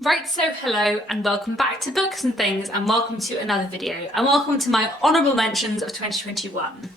Right, so hello and welcome back to Books and Things, and welcome to another video, and welcome to my honourable mentions of 2021.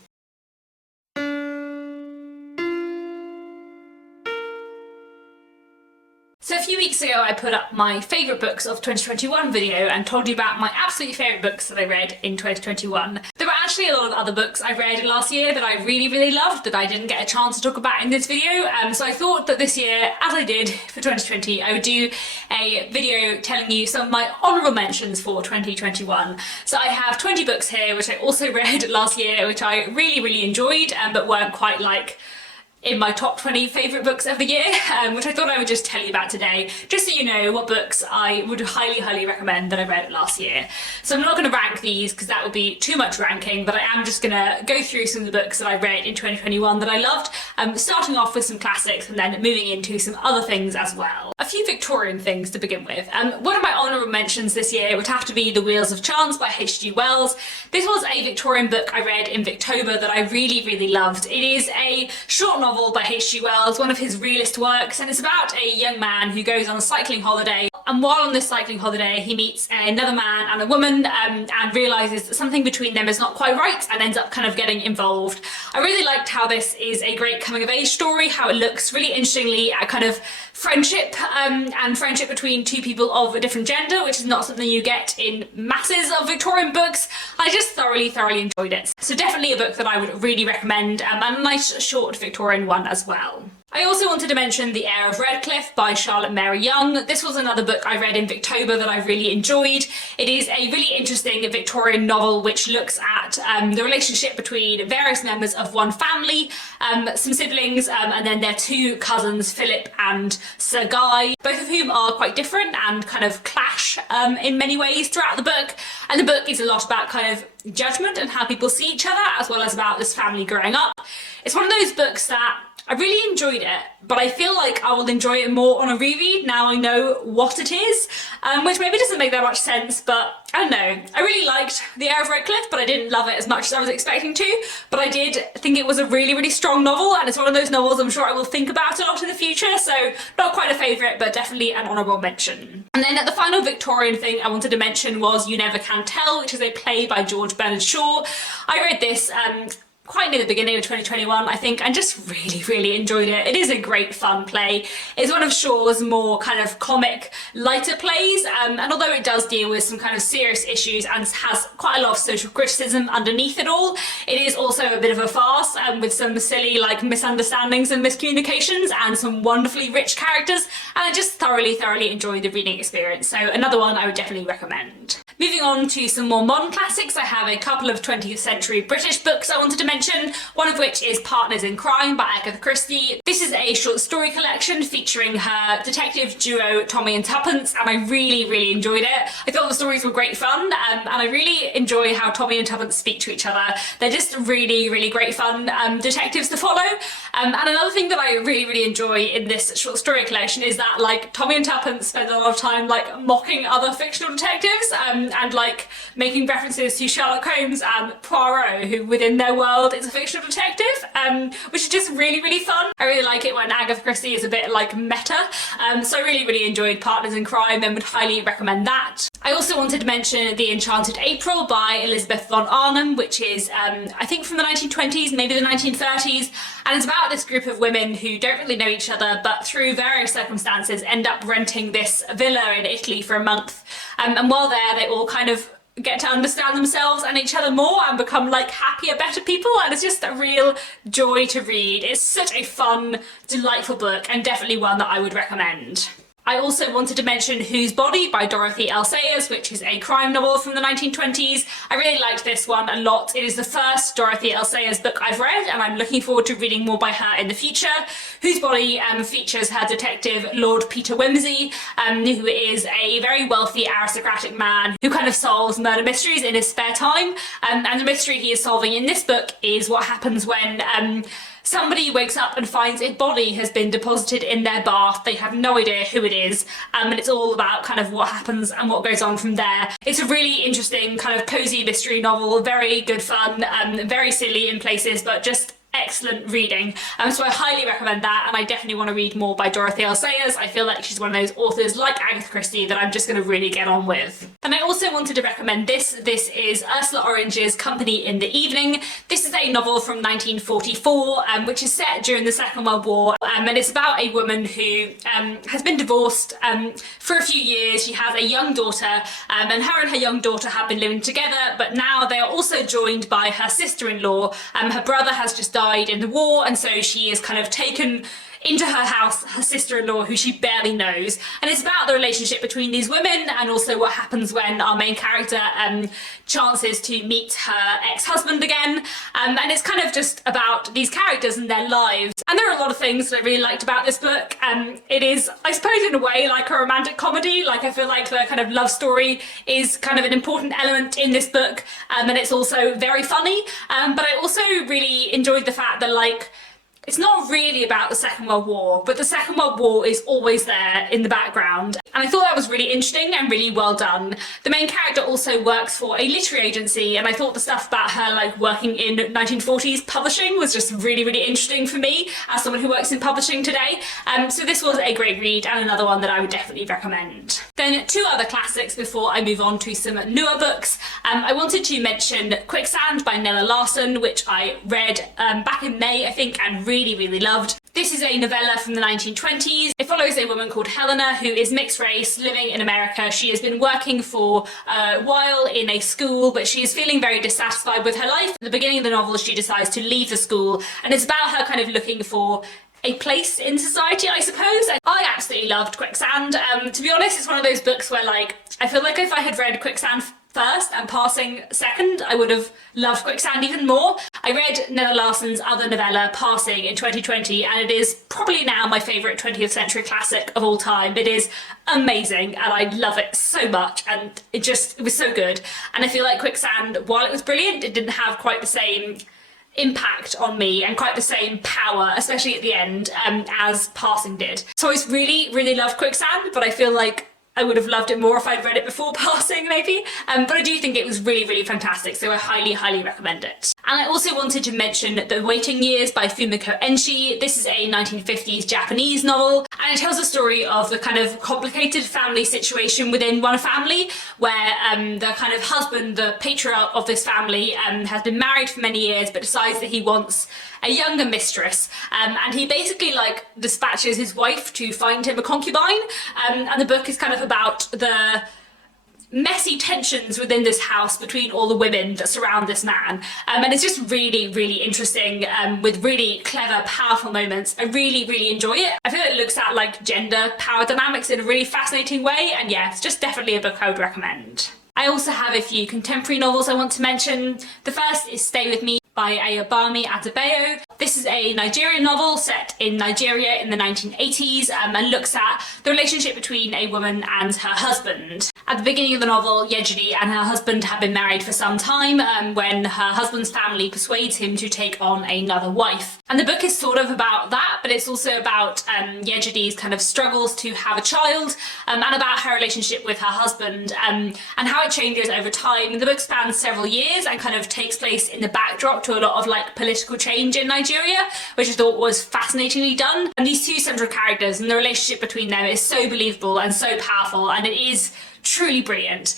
So a few weeks ago I put up my favourite books of 2021 video and told you about my absolutely favourite books that I read in 2021. There were actually a lot of other books I read last year that I really loved that I didn't get a chance to talk about in this video, so I thought that this year, as I did for 2020, I would do a video telling you some of my honourable mentions for 2021. So I have 20 books here which I also read last year which I really enjoyed but weren't quite like in my top 20 favourite books of the year, which I thought I would just tell you about today, just so you know what books I would highly recommend that I read last year. So I'm not going to rank these because that would be too much ranking, but I am just going to go through some of the books that I read in 2021 that I loved, starting off with some classics and then moving into some other things as well. A few Victorian things to begin with. One of my honourable mentions this year would have to be The Wheels of Chance by H.G. Wells. This was a Victorian book I read in Victober that I really loved. It is a short novel by H.G. Wells, one of his realist works, and it's about a young man who goes on a cycling holiday, and while on this cycling holiday he meets another man and a woman and realises that something between them is not quite right and ends up kind of getting involved. I really liked how this is a great coming of age story, how it looks really interestingly at kind of friendship and friendship between two people of a different gender, which is not something you get in masses of Victorian books. I just thoroughly enjoyed it. So definitely a book that I would really recommend, and a nice short Victorian one as well. I also wanted to mention The Heir of Redcliffe by Charlotte Mary Young. This was another book I read in Victober that I really enjoyed. It is a really interesting Victorian novel which looks at the relationship between various members of one family, some siblings, and then their two cousins, Philip and Sir Guy, both of whom are quite different and kind of clash in many ways throughout the book. And the book is a lot about kind of judgment and how people see each other, as well as about this family growing up. It's one of those books that I really enjoyed it, but I feel like I will enjoy it more on a reread now I know what it is, which maybe doesn't make that much sense, but I don't know. I really liked The Heir of Redcliffe, but I didn't love it as much as I was expecting to, but I did think it was a really strong novel, and it's one of those novels I'm sure I will think about a lot in the future, so not quite a favourite, but definitely an honourable mention. And then the final Victorian thing I wanted to mention was You Never Can Tell, which is a play by George Bernard Shaw. I read this quite near the beginning of 2021, I think, and just really enjoyed it. It is a great fun play. It's one of Shaw's more kind of comic, lighter plays, and although it does deal with some kind of serious issues and has quite a lot of social criticism underneath it all, it is also a bit of a farce with some silly like misunderstandings and miscommunications and some wonderfully rich characters, and I just thoroughly enjoyed the reading experience, so another one I would definitely recommend. Moving on to some more modern classics, I have a couple of 20th century British books I wanted to mention, one of which is Partners in Crime by Agatha Christie. This is a short story collection featuring her detective duo Tommy and Tuppence, and I really enjoyed it. I thought the stories were great fun, and I really enjoy how Tommy and Tuppence speak to each other. They're just really great fun detectives to follow. And another thing that I really enjoy in this short story collection is that like Tommy and Tuppence spend a lot of time like mocking other fictional detectives and like making references to Sherlock Holmes and Poirot, who within their world is a fictional detective, which is just really fun. I really like it when Agatha Christie is a bit like meta, so I really enjoyed Partners in Crime and would highly recommend that. I also wanted to mention The Enchanted April by Elizabeth von Arnim, which is I think from the 1920s, maybe the 1930s, and it's about this group of women who don't really know each other, but through various circumstances end up renting this villa in Italy for a month, and while there they all kind of get to understand themselves and each other more and become like happier, better people, and it's just a real joy to read. It's such a fun, delightful book, and definitely one that I would recommend. I also wanted to mention Whose Body by Dorothy L. Sayers, which is a crime novel from the 1920s. I really liked this one a lot. It is the first Dorothy L. Sayers book I've read, and I'm looking forward to reading more by her in the future. Whose Body features her detective Lord Peter Wimsey, who is a very wealthy aristocratic man who kind of solves murder mysteries in his spare time. And the mystery he is solving in this book is what happens when somebody wakes up and finds a body has been deposited in their bath. They have no idea who it is, and it's all about kind of what happens and what goes on from there. It's a really interesting kind of cosy mystery novel, very good fun, very silly in places, but just excellent reading. So I highly recommend that, and I definitely want to read more by Dorothy L. Sayers. I feel like she's one of those authors like Agatha Christie that I'm just going to really get on with. And I also wanted to recommend this. This is Ursula Orange's Company in the Evening. This is a novel from 1944, which is set during the Second World War, and it's about a woman who has been divorced for a few years. She has a young daughter, and her young daughter have been living together, but now they are also joined by her sister-in-law. Her brother has just died in the war, and so she is kind of taken into her house, her sister-in-law, who she barely knows. And it's about the relationship between these women, and also what happens when our main character chances to meet her ex-husband again. And it's kind of just about these characters and their lives. And there are a lot of things that I really liked about this book. It is, I suppose, in a way, like a romantic comedy. Like, I feel like the kind of love story is kind of an important element in this book, and it's also very funny. But I also really enjoyed the fact that, like, it's not really about the Second World War, but the Second World War is always there in the background. And I thought that was really interesting and really well done. The main character also works for a literary agency, and I thought the stuff about her, like, working in 1940s publishing was just really, really interesting for me as someone who works in publishing today. So this was a great read, and another one that I would definitely recommend. Then two other classics before I move on to some newer books. I wanted to mention Quicksand by Nella Larson, which I read back in May, I think, and really loved. This is a novella from the 1920s. It follows a woman called Helena who is mixed race, living in America. She has been working for a while in a school, but she is feeling very dissatisfied with her life. At the beginning of the novel, she decides to leave the school, and it's about her kind of looking for a place in society, I suppose. And I absolutely loved Quicksand. To be honest, it's one of those books where, like, I feel like if I had read Quicksand first and Passing second, I would have loved Quicksand even more. I read Nella Larson's other novella, Passing, in 2020, and it is probably now my favourite 20th century classic of all time. It is amazing, and I love it so much, and it was so good. And I feel like Quicksand, while it was brilliant, it didn't have quite the same impact on me and quite the same power, especially at the end, as Passing did. So I really loved Quicksand, but I feel like I would have loved it more if I'd read it before Passing, maybe. But I do think it was really fantastic, so I highly recommend it. And I also wanted to mention The Waiting Years by Fumiko Enshi. This is a 1950s Japanese novel, and it tells the story of the kind of complicated family situation within one family, where the kind of husband, the patriarch of this family, has been married for many years but decides that he wants a younger mistress, and he basically, like, dispatches his wife to find him a concubine, and the book is kind of about the messy tensions within this house between all the women that surround this man, and it's just really interesting, with really clever, powerful moments. I really enjoy it. I feel it looks at, like, gender power dynamics in a really fascinating way, and yeah, it's just definitely a book I would recommend. I also have a few contemporary novels I want to mention. The first is Stay With Me by Ayobami Adebayo. This is a Nigerian novel set in Nigeria in the 1980s, and looks at the relationship between a woman and her husband. At the beginning of the novel, Yejiri and her husband have been married for some time, when her husband's family persuades him to take on another wife. And the book is sort of about that, but it's also about Yejiri's kind of struggles to have a child, and about her relationship with her husband, and how it changes over time. The book spans several years and kind of takes place in the backdrop to a lot of, like, political change in Nigeria, which I thought was fascinatingly done. And these two central characters and the relationship between them is so believable and so powerful, and it is truly brilliant.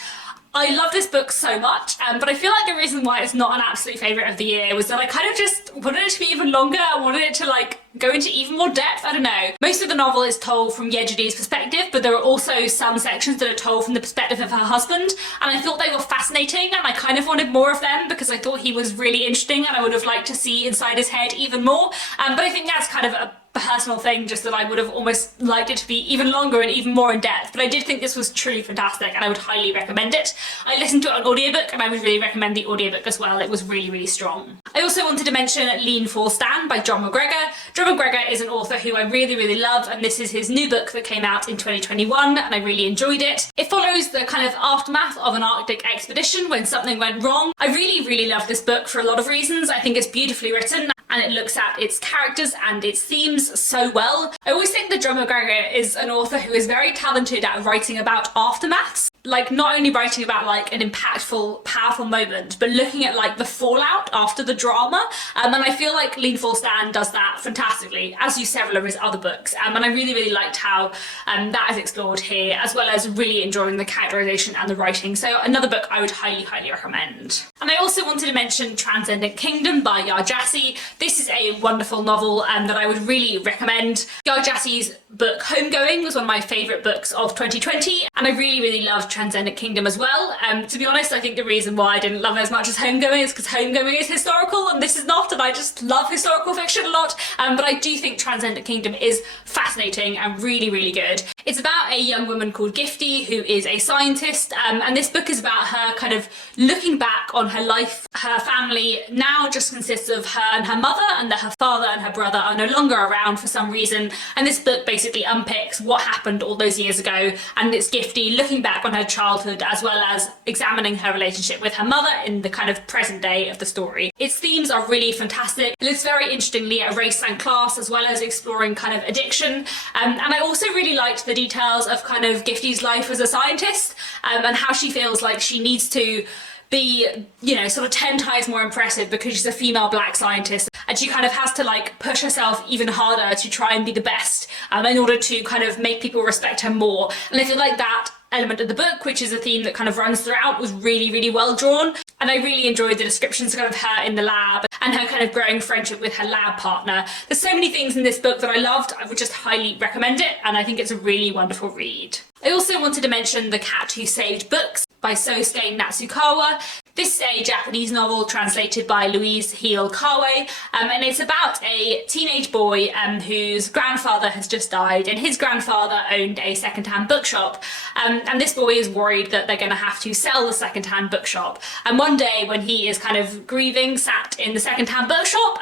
I love this book so much, but I feel like the reason why it's not an absolute favourite of the year was that I kind of just wanted it to be even longer. I wanted it to, like, go into even more depth. I don't know. Most of the novel is told from Yejiri's perspective, but there are also some sections that are told from the perspective of her husband, and I thought they were fascinating, and I kind of wanted more of them because I thought he was really interesting, and I would have liked to see inside his head even more. But I think that's kind of a personal thing, just that I would have almost liked it to be even longer and even more in depth, but I did think this was truly fantastic, and I would highly recommend it. I listened to it on audiobook, and I would really recommend the audiobook as well. It was really strong. I also wanted to mention Lean Fall Stand by John McGregor. John McGregor is an author who I really love, and this is his new book that came out in 2021, and I really enjoyed it. It follows the kind of aftermath of an Arctic expedition when something went wrong. I really love this book for a lot of reasons. I think it's beautifully written, and it looks at its characters and its themes so well. I always think that John McGregor is an author who is very talented at writing about aftermaths. like not only writing about like an impactful, powerful moment, but looking at like the fallout after the drama. And I feel like Lean Full Stand does that fantastically, as do several of his other books. And I really, really liked how that is explored here, as well as really enjoying the characterization and the writing. So another book I would highly, highly recommend. And I also wanted to mention Transcendent Kingdom by Yaa Gyasi. This is a wonderful novel that I would really recommend. Yaa Gyasi's book Homegoing was one of my favourite books of 2020, and I really, really loved Transcendent Kingdom as well. To be honest, I think the reason why I didn't love it as much as Homegoing is because Homegoing is historical and this is not, and I just love historical fiction a lot. But I do think Transcendent Kingdom is fascinating and really, really good. It's about a young woman called Gifty who is a scientist, and this book is about her kind of looking back on her life. Her family now just consists of her and her mother, and that her father and her brother are no longer around for some reason, and this book basically unpicks what happened all those years ago, and it's Gifty looking back on her childhood as well as examining her relationship with her mother in the kind of present day of the story. Its themes are really fantastic. It looks very interestingly at race and class as well as exploring kind of addiction, and I also really liked the details of kind of Gifty's life as a scientist, and how she feels like she needs to be, you know, sort of 10 times more impressive because she's a female black scientist, and she kind of has to like push herself even harder to try and be the best in order to kind of make people respect her more. And I feel like that element of the book, which is a theme that kind of runs throughout, was really, really well drawn, and I really enjoyed the descriptions of her in the lab and her kind of growing friendship with her lab partner. There's so many things in this book that I loved. I would just highly recommend it, and I think it's a really wonderful read. I also wanted to mention The Cat Who Saved Books by Sosuke Natsukawa. This is a Japanese novel translated by Louise Heel Kawe, and it's about a teenage boy whose grandfather has just died, and his grandfather owned a second-hand bookshop, and this boy is worried that they're going to have to sell the second-hand bookshop. And one day when he is kind of grieving, sat in the second-hand bookshop,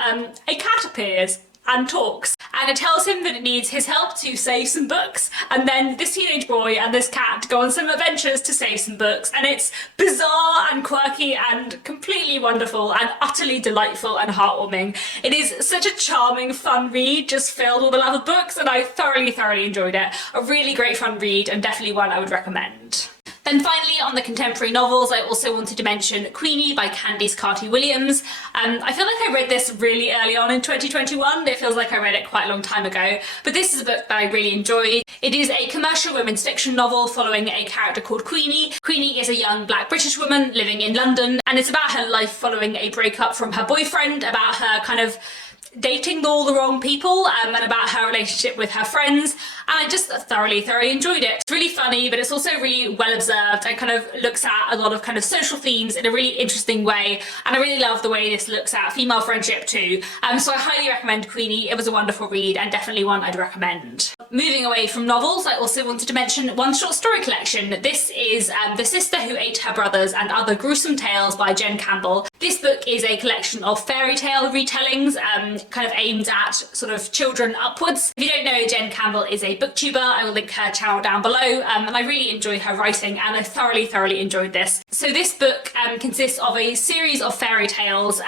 a cat appears and talks, and it tells him that it needs his help to save some books, and then this teenage boy and this cat go on some adventures to save some books, and it's bizarre and quirky and completely wonderful and utterly delightful and heartwarming. It is such a charming, fun read, just filled with a love of books, and I thoroughly enjoyed it. A really great fun read, and definitely one I would recommend. Then finally, on the contemporary novels, I also wanted to mention Queenie by Candice Carty-Williams. I feel like I read this really early on in 2021. It feels like I read it quite a long time ago, but this is a book that I really enjoyed. It is a commercial women's fiction novel following a character called Queenie. Queenie is a young black British woman living in London, and it's about her life following a breakup from her boyfriend, about her kind of dating all the wrong people, and about her relationship with her friends, and I just thoroughly enjoyed it. It's really funny, but it's also really well observed and kind of looks at a lot of kind of social themes in a really interesting way, and I really love the way this looks at female friendship too. So I highly recommend Queenie. It was a wonderful read and definitely one I'd recommend. Moving away from novels, I also wanted to mention one short story collection. This is The Sister Who Ate Her Brothers and Other Gruesome Tales by Jen Campbell. This book is a collection of fairy tale retellings, kind of aimed at sort of children upwards. If you don't know, Jen Campbell is a booktuber. I will link her channel down below, and I really enjoy her writing, and I thoroughly enjoyed this. So this book consists of a series of fairy tales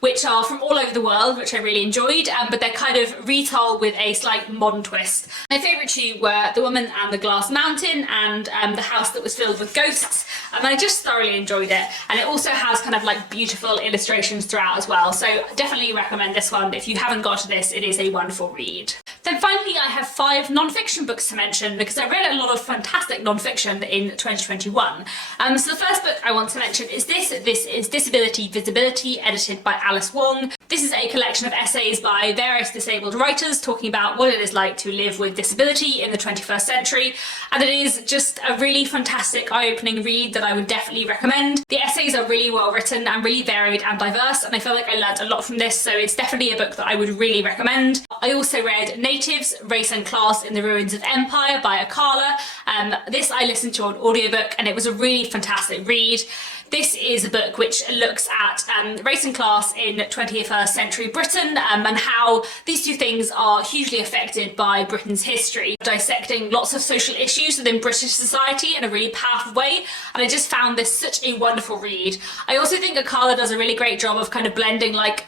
which are from all over the world, which I really enjoyed, but they're kind of retold with a slight modern twist. My favourite two were The Woman and the Glass Mountain and The House That Was Filled with Ghosts, and I just thoroughly enjoyed it, and it also has kind of like beautiful illustrations throughout as well, so definitely recommend this one. If you haven't got to this, it is a wonderful read. Then finally, I have 5 non-fiction books to mention because I read a lot of fantastic non-fiction in 2021. So the first book I want to mention is this. This is Disability Visibility, edited by Alice Wong. This is a collection of essays by various disabled writers talking about what it is like to live with disability in the 21st century, and it is just a really fantastic, eye-opening read that I would definitely recommend. The essays are really well written and really varied and diverse, and I feel like I learned a lot from this, so it's definitely a book that I would really recommend. I also read Natives, Race and Class in the Ruins of Empire by Akala. This I listened to on audiobook, and it was a really fantastic read. This is a book which looks at race and class in 21st century Britain, and how these two things are hugely affected by Britain's history, dissecting lots of social issues within British society in a really powerful way, and I just found this such a wonderful read. I also think Akala does a really great job of kind of blending like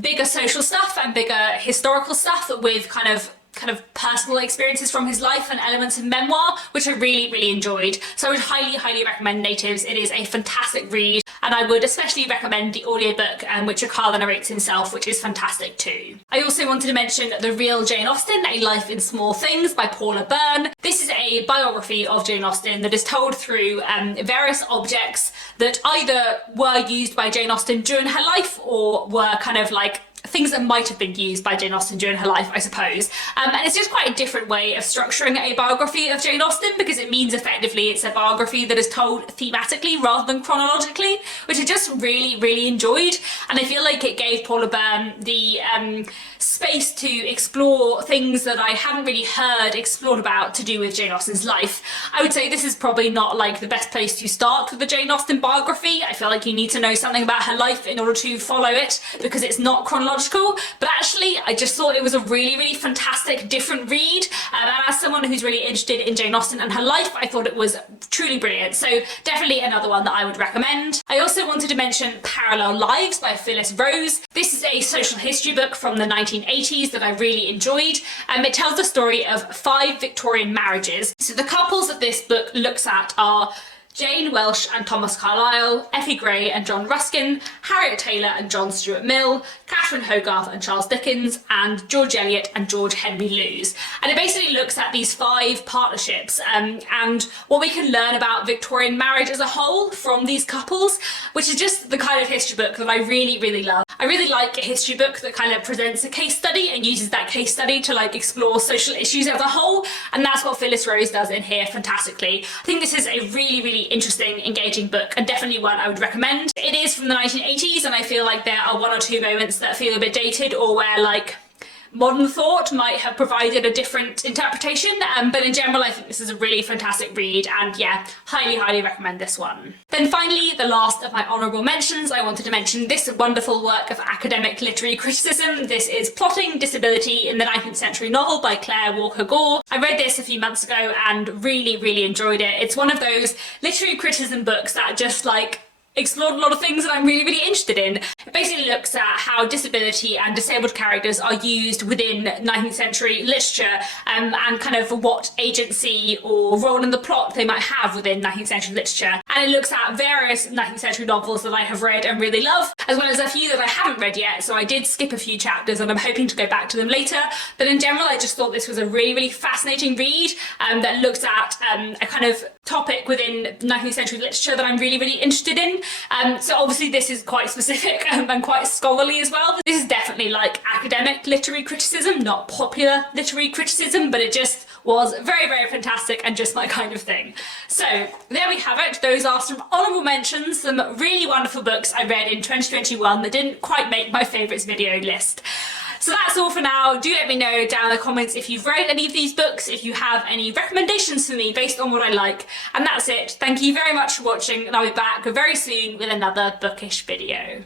bigger social stuff and bigger historical stuff with kind of kind of personal experiences from his life and elements of memoir, which I really, really enjoyed. So I would highly, highly recommend Natives. It is a fantastic read, and I would especially recommend the audiobook, which Akala narrates himself, which is fantastic too. I also wanted to mention The Real Jane Austen, A Life in Small Things by Paula Byrne. This is a biography of Jane Austen that is told through various objects that either were used by Jane Austen during her life or were kind of like things that might have been used by Jane Austen during her life, I suppose. And it's just quite a different way of structuring a biography of Jane Austen, because it means effectively it's a biography that is told thematically rather than chronologically, which I just really, really enjoyed. And I feel like it gave Paula Byrne the space to explore things that I hadn't really heard explored about to do with Jane Austen's life. I would say this is probably not like the best place to start with the Jane Austen biography. I feel like you need to know something about her life in order to follow it, because it's not chronological. But actually, I just thought it was a really, really fantastic, different read. And as someone who's really interested in Jane Austen and her life, I thought it was truly brilliant. So definitely another one that I would recommend. I also wanted to mention Parallel Lives by Phyllis Rose. This is a social history book from the 1980s that I really enjoyed. It tells the story of 5 Victorian marriages. So the couples that this book looks at are Jane Welsh and Thomas Carlyle, Effie Gray and John Ruskin, Harriet Taylor and John Stuart Mill, Catherine Hogarth and Charles Dickens, and George Eliot and George Henry Lewes. And it basically looks at these 5 partnerships and what we can learn about Victorian marriage as a whole from these couples, which is just the kind of history book that I really, really love. I really like a history book that kind of presents a case study and uses that case study to like explore social issues as a whole, and that's what Phyllis Rose does in here fantastically. I think this is a really, really interesting, engaging book, and definitely one I would recommend. It is from the 1980s, and I feel like there are 1 or 2 moments that feel a bit dated, or where like modern thought might have provided a different interpretation, but in general I think this is a really fantastic read, and yeah, highly, highly recommend this one. Then finally, the last of my honourable mentions, I wanted to mention this wonderful work of academic literary criticism. This is Plotting Disability in the 19th Century Novel by Claire Walker Gore. I read this a few months ago and really, really enjoyed it. It's one of those literary criticism books that just like explored a lot of things that I'm really, really interested in. It basically looks at how disability and disabled characters are used within 19th century literature, and kind of what agency or role in the plot they might have within 19th century literature. And it looks at various 19th century novels that I have read and really love, as well as a few that I haven't read yet, so I did skip a few chapters and I'm hoping to go back to them later. But in general, I just thought this was a really, really fascinating read that looks at a kind of topic within 19th century literature that I'm really, really interested in. So obviously this is quite specific and quite scholarly as well. This is definitely like academic literary criticism, not popular literary criticism, but it just was very, very fantastic and just my kind of thing. So there we have it. Those are some honourable mentions, some really wonderful books I read in 2021 that didn't quite make my favourites video list. So that's all for now. Do let me know down in the comments if you've read any of these books, if you have any recommendations for me based on what I like. And that's it. Thank you very much for watching, and I'll be back very soon with another bookish video.